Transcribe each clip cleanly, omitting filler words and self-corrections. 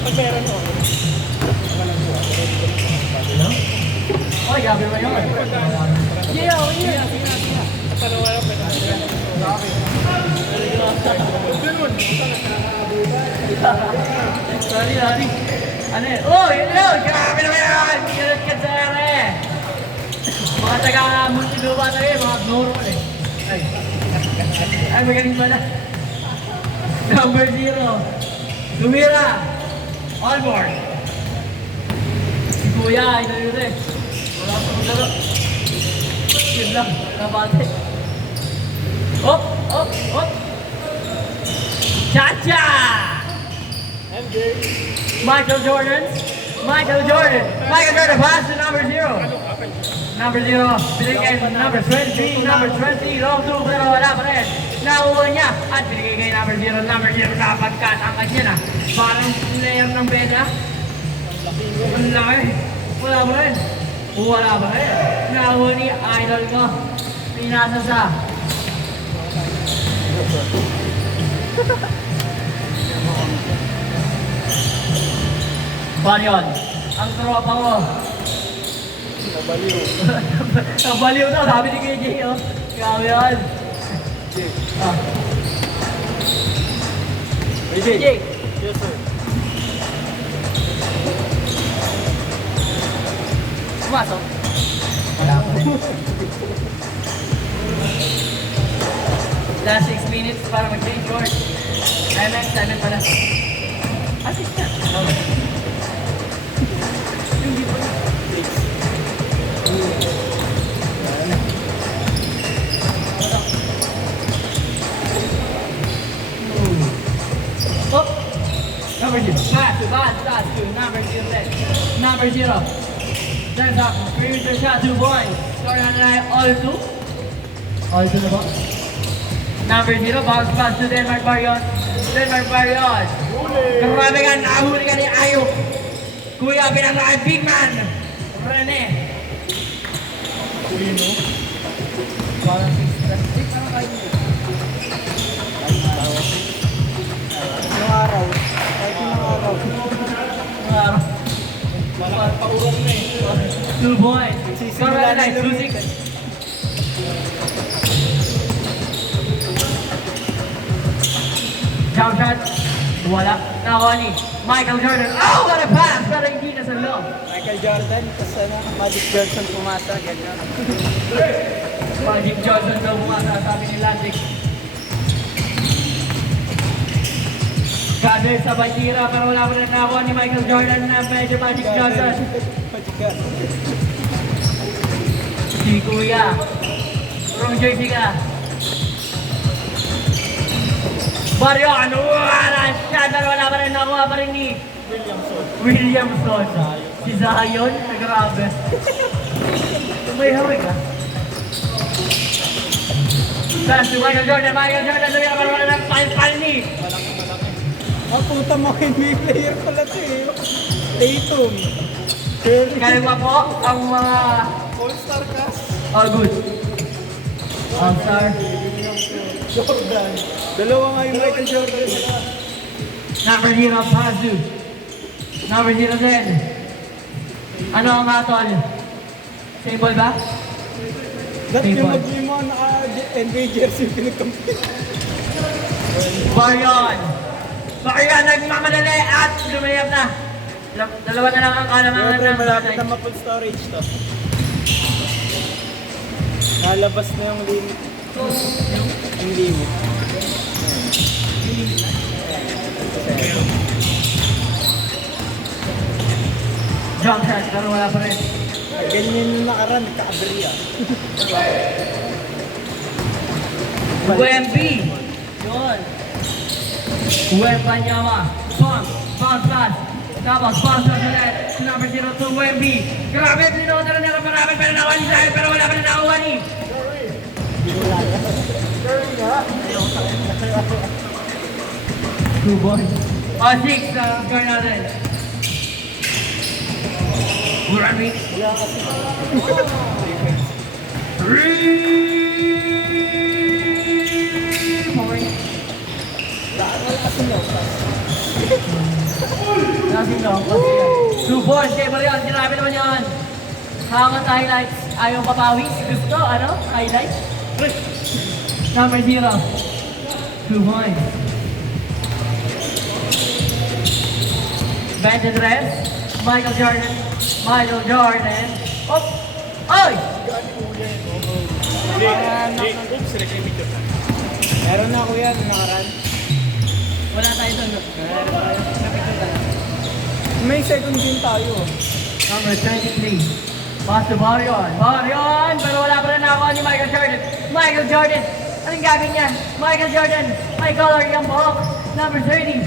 Pag meron mo. Oy, gabi mo yun. Yeah, oh yeah. Panawa lang, Sorry, sorry. Ano yun? Oh, yun! Grabe naman yan! Kinat ka sa ere! Mga taga-Muntinlupa na rin, mga gnoro eh. Ay, magaling pala. Number 0. Tumira. On board. Si Kuya, idol yun eh. Wala pa maglaro. Yun lang, nabate. Op! Op! Op! Cha-cha! MJ. Michael Jordan. Michael Jordan. Michael Jordan pass to number 0. Number 0. Binigay kay number 20. Number 20. Long 2 pero wala pa rin. Nakuha niya. At binigay kay number 0. Number 0 napagkatangkad niya na. Parang player ng beda. Ang laki. Wala pa rin. Wala pa rin. Nakuha ni idol ko. Pinasa sa. Balion, ang tropa mo. Nabaliw. Nabaliw daw, sabi ni KJ, oh. Grabe yan. Ah. KJ. Yes, sir. Pumasok. Wala po. Last 6 minutes para mag-change course. MX, 7 pala. Assistant. Okay. Hindi po. Oh! Number 0. Pass to number 0 then. Number 0. Turns up. Screams the shot, 2 points. Score na all 2. All 2 na po. Number 0, bounce pass to Denmark Barrios. Denmark Barrios. Grabe ka, nahuli ka ni Ayuk. Kuya, pinangaan, big man. Rene. Kulino. Parang 6-6. Parang kayo. Yung araw. Kahit yung araw. Parang paurong na eh. 2 points. Sisimula na yung 2-6. Jump shot. Wala. Nakuha ni Michael Jordan. Oh, what a pass! Pero hindi na sa loob. Michael Jordan, tapos Magic Johnson pumasa, ganyan. Magic Johnson daw bumasa, sabi ni Landic. Gather sa tira, pero wala pa rin nakuha ni Michael Jordan na medyo Magic Johnson. Magic Johnson. Si Kuya. Wrong jersey ka. Marion, wala siya, pero wala pa rin nakuha pa rin ni Williamson. Si Zion, grabe. May hawig ka. Pass to Michael Jordan, lumiya pa wala ng pal ni. Ang puta mo, NBA player pala ito eh. Tatum. Curry. Kaya pa po ang mga All-Star cast. all good. All-star. Jordan. Dalawa nga yung Michael Jordan. Number 0, Pazu. Number 0 din. Ano ang atol? Symbol ba? Ba't yung Simple. mag-yung mga naka-NBA jersey pinagkampi? Marion. Marion, nagmamadali at lumayap na. Dalawa na lang ang kalamangan Siyempre, ng malapit na ma-full storage to. Nalabas na yung limit. Yung limit. Jump shot, pero wala pa rin. Ganyan yung nakaraan, nagka-aberya. UMP. Yun. Wembanyama. Bounce pass. Tapos bounce pass ulit. Number 0 to Wemby. Grabe, pinuha na rin nila marami pero nakuha ni Zahir pero wala pa rin nakuha ni. Two boys. O, 6 na score natin. Wemby. Lampas yan. 2 points kay Marian. Sinabi naman yan. Hangat highlights. Ayaw papawis. Gusto, ano? Highlights. Number 0. 2 points. 23. Michael Jordan. Michael Jordan. Oh! Ay! Meron na kuya, nung nakaraan. Wala tayo doon. May second game tayo. Number 23. Pass to Marion. Marion! Pero wala pa rin ako ni Michael Jordan. Michael Jordan! Anong gagawin niya? Michael Jordan! My color, yung buhok. Number 30.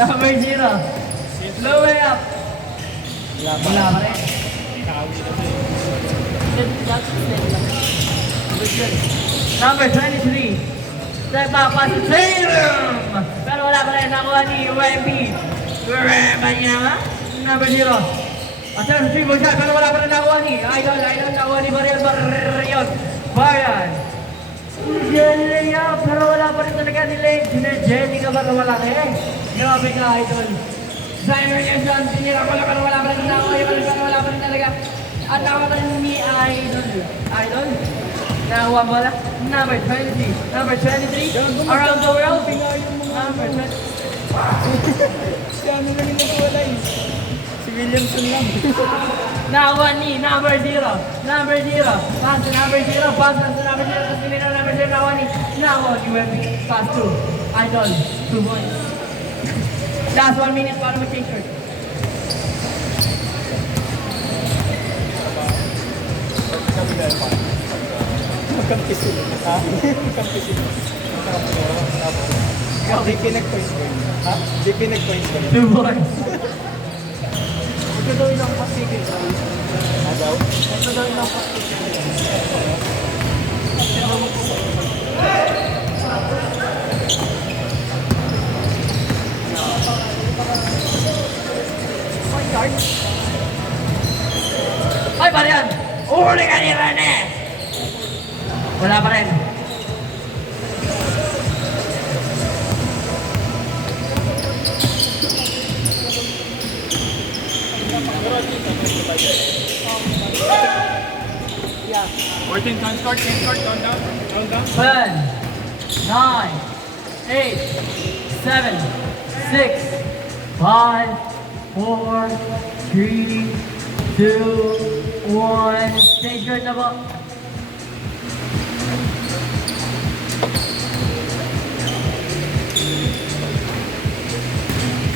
Number 0. Slow way up. Wala pa rin. Number 23. Step back pass to Tatum. Pero wala pa rin nakuha ni UMP. Wembanyama. Number 0. Asal sa 3 shot pero wala pa rin nakuha ni Idol nakuha ni Marian Barrion. Bayan. Jelly pero wala pa rin talaga ni Lane. Jenny ka ba na malaki? Grabe ka, Idol. Simon Johnson, sinira ko lang pero wala pa rin nakuha. Pero wala pa rin talaga. At nakuha pa rin ni Idol. Idol? Nakuha mo lang. Number 20. Number 23. Around the world. Number 20. Si ano lang yung nagwala eh. Si Williamson lang. Nakuha ni number 0. Number 0. Pass to number 0. Pass to number 0. Tapos sinira number 0. Nakuha ni UMP. Pass 2. Idol. 2 points. Last 1 minute para mag-change shirt. Magkampisin. Ha? Magkampisin. JP nag-points ko yun. Ha? JP nag-points ko yun. 2 points. Ito daw yung pasigil. Ha daw? Ito daw yung pasigil. Ay, Marian! Uli ka ni Rene! Wala pa rin. Yeah. 14, count start, count down. 10, 9, 8, 7, 6, 5, 4, 3, 2, 1. Change your double.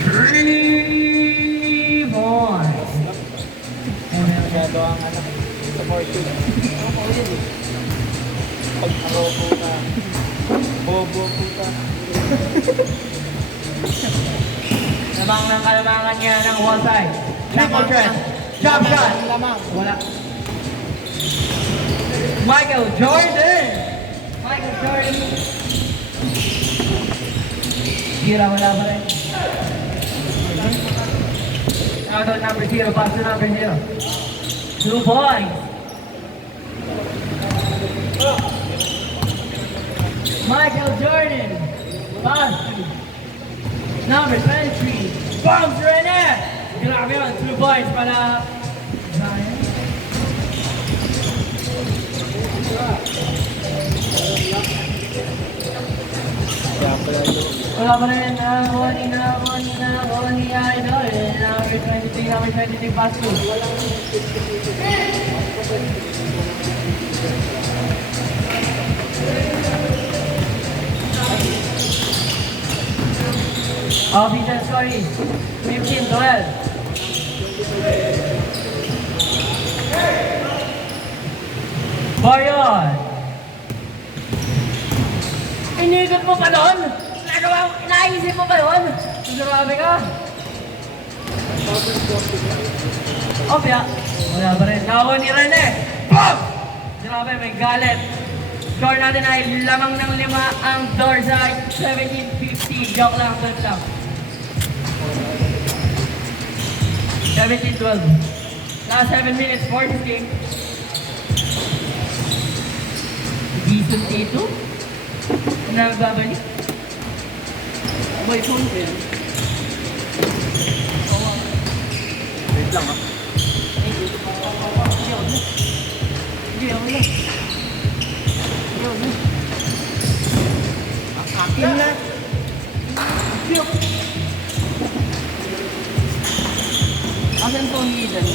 Three points. Masyado ang anak. Supportive. Pag robo ka. Bobo ka. Lamang ng kalamangan niya ng one side. Triple threat. Jump shot. Lamang. Wala. Michael Jordan. Michael Jordan. Gira, wala pa rin. Out of number 0, pass to number 0. 2 points. Michael Jordan. Pass to number 23. Bombs Rene. Grabe yun. 2 points para Zion. Wala pa rin nakuha ni Idol. Number 23, pass to. Official score is 15-12. Bayan! Inigot mo pa doon? Naisip mo pa doon? Grabe ka! Opya! Wala pa rin. Nakuha ni Rene! Boom! Grabe, may galit. Score natin ay lamang ng 5 ang Dorside. 17-50. Joke lang, flip lang. 17-12. Last 7 minutes for this game. Decent 8-2. Nagbabalik. May phone ko yan. Wait lang ha. Akin na. Akin phone dyan.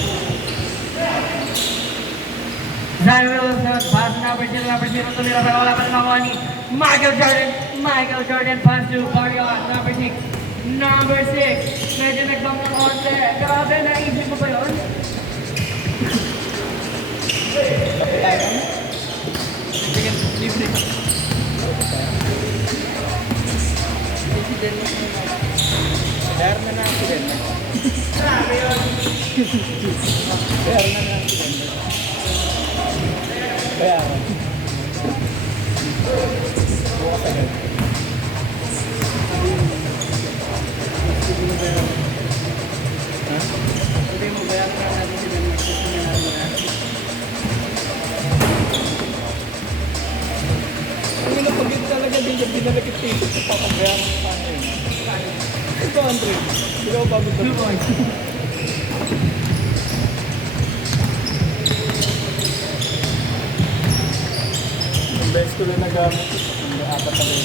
Zion Wilson, pass number 0, tumira pero wala pa rin makuha ni Michael Jordan. Michael Jordan pass to Marion, number 6. Number 6, medyo nagbang ng konti. Grabe, naisip mo ba yun? Sige, libre. Kaya na na ako din. Kaya na na ako din. Kaya bukas agad. Hindi mo bayaran na natin sila ng seminary natin. Ano na pag yun talaga din yung binalakit dito sa papabayaran mo paano yun? 200. Ikaw bago ito. 2 points. Ang best ko lang nagamit. Ang apat na rin.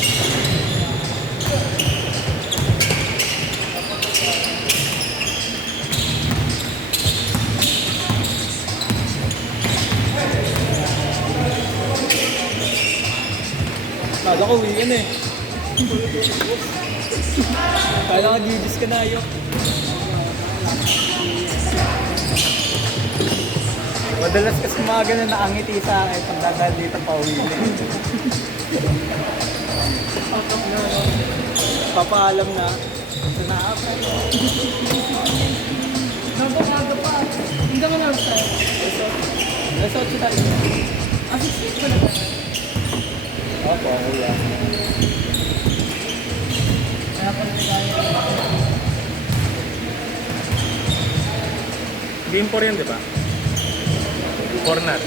Kala ko uwi ka na eh. Kala ko gigis ka na ayok. Madalas kasi mga ganun nakangiti sa akin pag dadal dito pa uwi na. Papaalam na. Ito na ako. Napakaga pa. Hindi ka na tayo. Resort siya tayo. Assistant ko na tayo. Opo, kuya. Game 4 yan, di ba? Corner.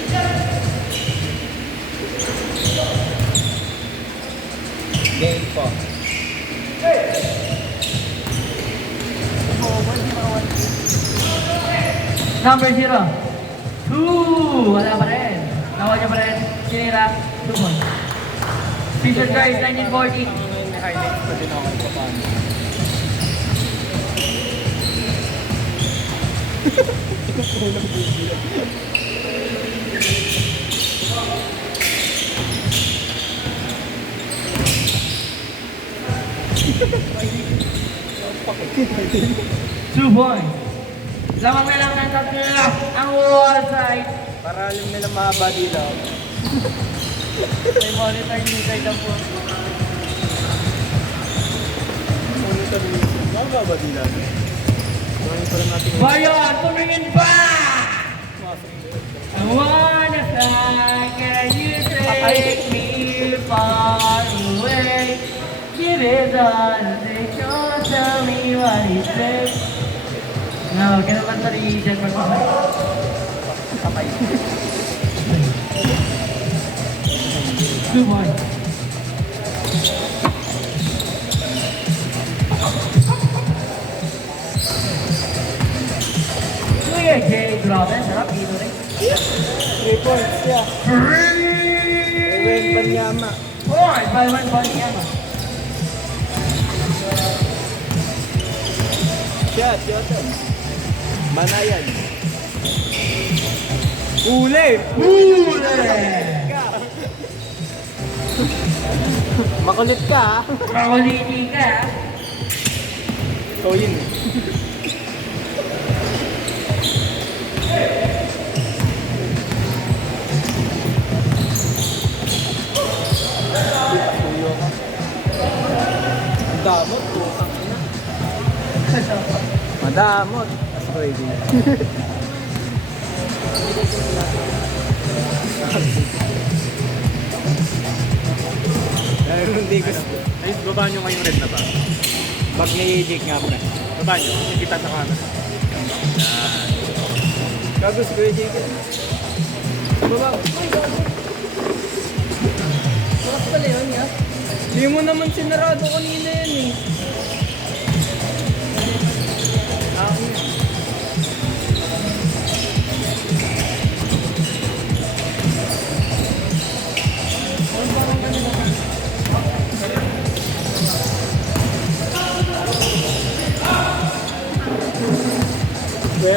Game po. Number 0. 2. Wala pa rin. Nawa niya pa rin. Sinira. 2 points. Fisher Price, 1940. May highlights pa din ako pa paano. Two points. Lamang na lang ng tatlo ang wall side. Para alam nila mahaba dito. May monitor yung side ang po. Monitor yung mahaba dito. Monitor natin. Bayon, tumingin pa! I wanna fly, can you take me far away? Give it all, take your, tell me what it takes. No, kaya naman sa region magpapay. Kapay. 2 points. Kuya Jay, grabe, sarap dito rin. 3 points, yeah. Ewen Banyama. Point, by 1 point yan. Shot, Joton. Manayan. Huli! Huli! Makulit ka, ha? Makuliti ka. Ikaw yun, eh. Patuyo ka. Ang damot, putang ina. Madamot. That's crazy. Hindi gusto. Ay, baba nyo ngayong red na ba? Pag may Jake nga pre. Baba nyo, kita sa camera. Gagos ko yung Jake. Baba. Sarap pala yun, ya. Hindi mo naman sinarado kanina yan eh.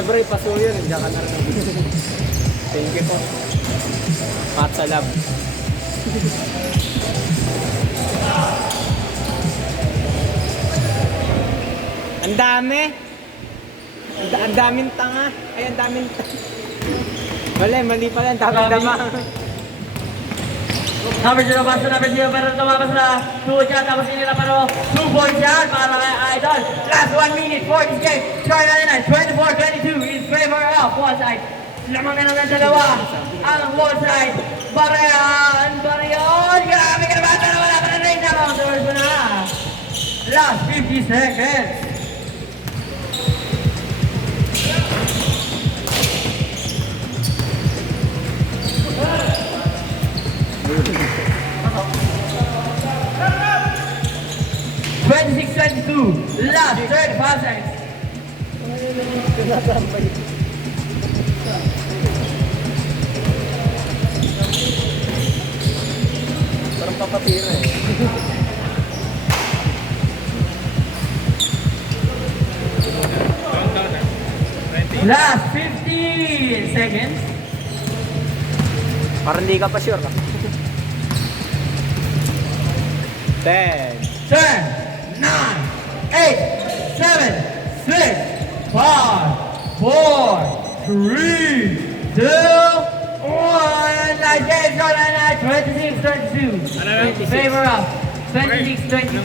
Siyempre, pasuyo. Nandiyan ka na rin. Thank you po. Pat sa lab. Ang dami. Ang daming tanga. Ay, ang daming tanga. Mali pala. Ang daming dama. Number 0 pass to number 0 pero tumabas na 2 dyan tapos hindi na paro 2 points yan para kay Idol. Last 1 minute for this game. Score na 24-22 in favor of one side. Lamang na ng dalawa ang one side. Barayan. Grabe ka naman na wala pa na rin na mga doors mo na. Last 50 seconds. Last 35 seconds. Parang papatira eh. Countdown na. 20. Last 15 seconds. Parang hindi ka pa sure. 10. 10, 9, 8, 7, 6, 5, 4, 3, 2, 1. Nice game, Jordan. 26-22. Ano na? In favor of 26-22.